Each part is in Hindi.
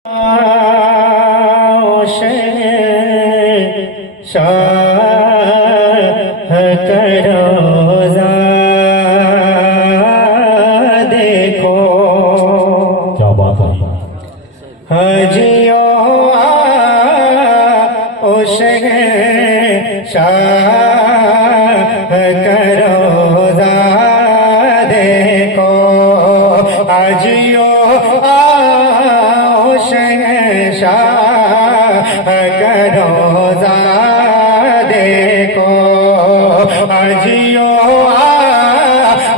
देखो क्या बात है। हजियो ओ शाह करोजा देखो हजियो ओ शाह करोजा देखो हजियो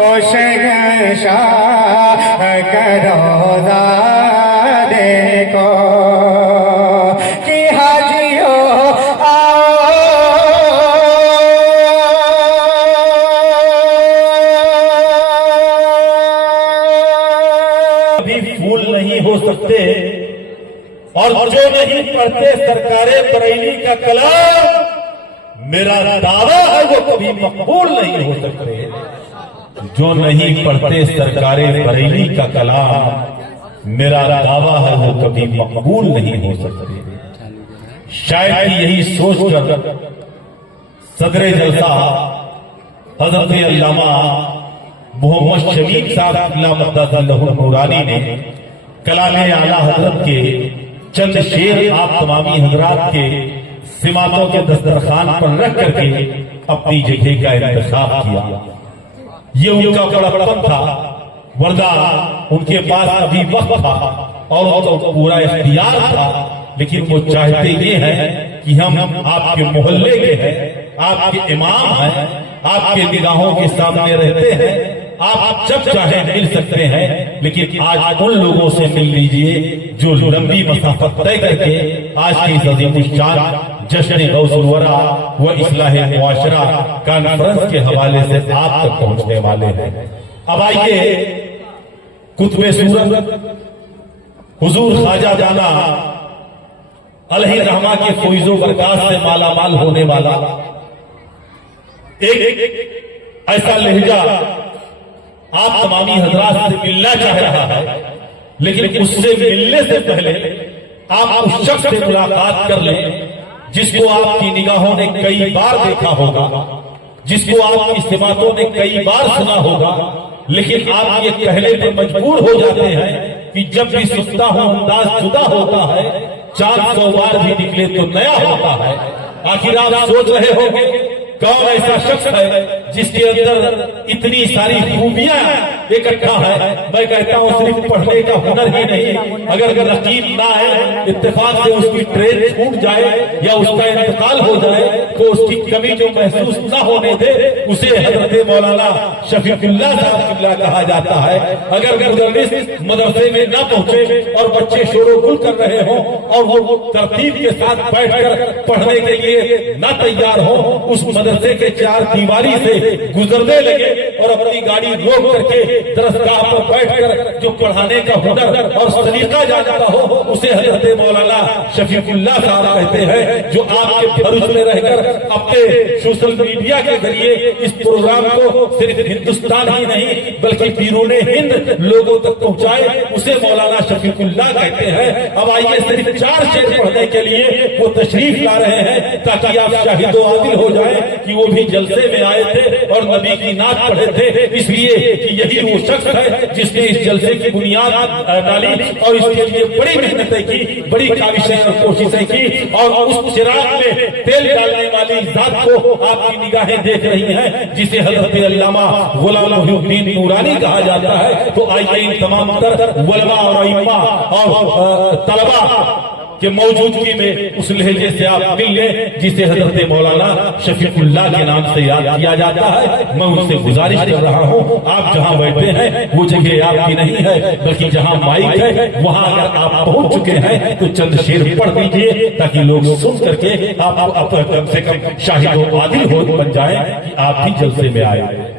ओ शाह करोजा देखो कि हाजियो कभी फूल नहीं हो सकते और जो नहीं पढ़ते सरकारे बरेली का कलाम, मेरा दावा है वो कभी मकबूल नहीं हो सकते। जो नहीं पढ़ते सरकारे बरेली का कलाम, मेरा दावा है वो कभी मकबूल नहीं हो सकते। शायद यही सोचकर सदरे जलसा हजरत अल्लामा मोहम्मद शमीम साहब नूरानी ने कलामे आला हजरत के चंद शेर आप तमामी हजरात के सिमातों के दस्तरखान पर रख करके अपनी जगह का इंतखाब किया। ये उनका बड़प्पन था, वरना उनके पास अभी वक्त था और उनका पूरा इख्तियार था, लेकिन वो चाहते ये हैं कि हम आपके मोहल्ले के हैं, आपके इमाम हैं, आपके निगाहों के सामने रहते हैं, आप जब चाहे मिल सकते हैं, लेकिन आज उन लोगों से मिल लीजिए जो लंबी मसाफत तय करके आज की अज़ीमुश्शान जश्न गौसुल वरा व इस्लाह मुआशरा कॉन्फ्रेंस के हवाले से आप तक पहुंचने वाले हैं। अब आइए कुतुबे सूरत हुजूर ख्वाजा जाना अलही रहमा के फैज़ो बरकत से माला माल होने वाला एक ऐसा लहजा आप तमामी हजरात से मिलना चाह रहा है, लेकिन उससे मिलने से पहले आप उस शख्स से मुलाकात कर लें जिसको आपकी निगाहों ने कई बार देखा होगा, जिसको आपकी सिमातों ने कई बार सुना होगा, लेकिन आप ये कहने पर मजबूर हो जाते हैं कि जब भी सुनता हूं अंदाज जुदा होता है, 400 बार भी निकले तो नया होता है। आखिर आप सोच रहे होंगे कौन ऐसा शख्स है जिसके अंदर इतनी सारी खूबियां इकट्ठा है। मैं कहता हूं सिर्फ पढ़ने का हुनर ही नहीं, अगर रकीब ना है, इत्तेफाक से उसकी ट्रेन छूट जाए या उसका इंतकाल हो जाए तो उसकी कमी जो महसूस ना होने दे, उसे हजरत मौलाना शफीकुल्लाह साहब किबला कहा जाता है। अगर मुदर्रिस मदरसे में ना पहुंचे और बच्चे शोर-ओ-गुल कर रहे हों और वो तरतीब के साथ बैठकर पढ़ने के लिए ना तैयार हो, उस मदरसे के 4 दीवारी से गुजरने लगे और अपनी गाड़ी रोक करके दरसगाह पर बैठकर जो पढ़ाने का हुनर और सलीका जानता हो, उसे हजरत मौलाना शफीकुल्लाह साहब कहते हैं, जो आपके भरूच में रहकर अपने सोशल मीडिया के जरिए इस प्रोग्राम को सिर्फ हिंदुस्तान ही नहीं बल्कि बीरूने हिंद लोगों तक पहुंचाए, उसे मौलाना शफीकुल्लाह कहते हैं। अब आइए सिर्फ 4 शेर पढ़ने के लिए वो तशरीफ ला रहे हैं ताकि आप शाहिद व आदिल हो जाए कि वो भी जलसे में आए थे और नबी की नात पढ़े थे, इसलिए कि यही वो शख्स है जिसने इस जलसे की बुनियाद डाली और इसके लिए बड़ी मेहनतें की, बड़ी काविशें और कोशिशें की, और उस चिराग में तेल डालने वाली जात को आपकी निगाहें देख रही हैं, जिसे हजरत अल्लामा गुलाम मुहीउद्दीन नूरानी कहा जाता है। तो आइए इन तमाम उलमा और अइम्मा और तलबा कि मौजूदगी में उस लहजे से आप मिल लें जिसे हजरत मौलाना शफीकुल्लाह के नाम से याद किया जाता है। मैं उनसे गुजारिश कर रहा हूं, आप जहां बैठे हैं वो जगह आपकी नहीं है, बल्कि जहां माइक है वहां अगर आप पहुंच चुके हैं तो चंद शेर पढ़ दीजिए ताकि लोग सुन करके आप कम से कम शाहिद व आदिल हो बन जाए कि आप भी जलसे में आए।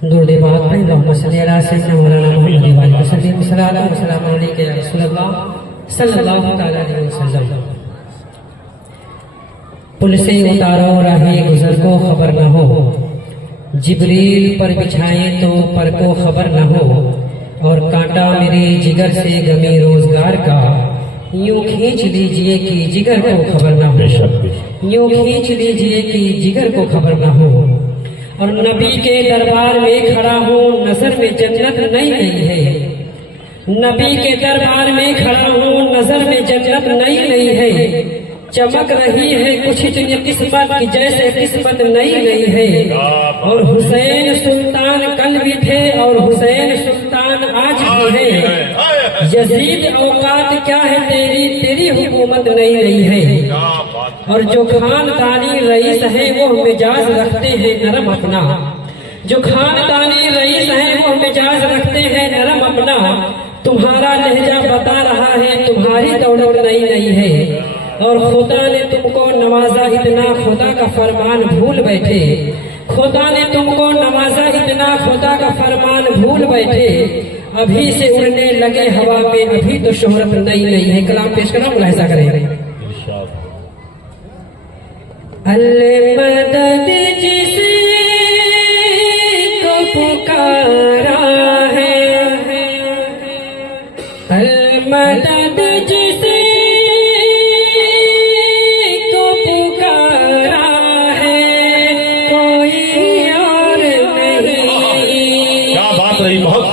दुरूद पाक पढ़ें। अल्लाहुम्मा सल्ली अला सय्यिदना मौलाना मुहम्मद व आलिहि वसल्लम सल्लल्लाहु अलैहि या रसूलल्लाह सल्लल्लाहु तआला अलैहि वसल्लम। पुल से उतारो राहे गुजर को खबर न हो, जिब्रील पर बिछाए तो पर को खबर न हो, और कांटा मेरे जिगर से गमे रोजगार का, यूं खींच लीजिए कि जिगर को खबर न हो, यूं खींच लीजिए कि जिगर को खबर न हो। और नबी के दरबार में खड़ा हूँ, नजर में जन्नत नई नई है, नबी के दरबार में खड़ा हूँ, नजर में जन्नत नई नई है। चमक रही है कुछ इतनी किस्मत की जैसे किस्मत नई नई है। और हुसैन सुल्तान कल भी थे और हुसैन सुल्तान आज भी है। यजीद औकात क्या है तेरी, तेरी हुकूमत नई नई है। और जो खानदानी रईस है वो मिजाज रखते हैं नरम अपना, जो खानदानी रईस है वो मिजाज रखते हैं नरम अपना। तुम्हारा लहजा बता रहा है तुम्हारी दौलत नई नई है। और खुदा ने तुमको नवाजा इतना, खुदा का फरमान भूल बैठे, खुदा ने तुमको नवाजा इतना, खुदा का फरमान भूल बैठे। अभी से उड़ने लगे हवा में, अभी तो शोहरत नई नई है। कलाम पेश करना, मुलाहिजा करें। अल्ले मदद जिसे को पुकारा है, अल्ले मदद जिसे को पुकारा है, कोई और नहीं। क्या बात रही, बहुत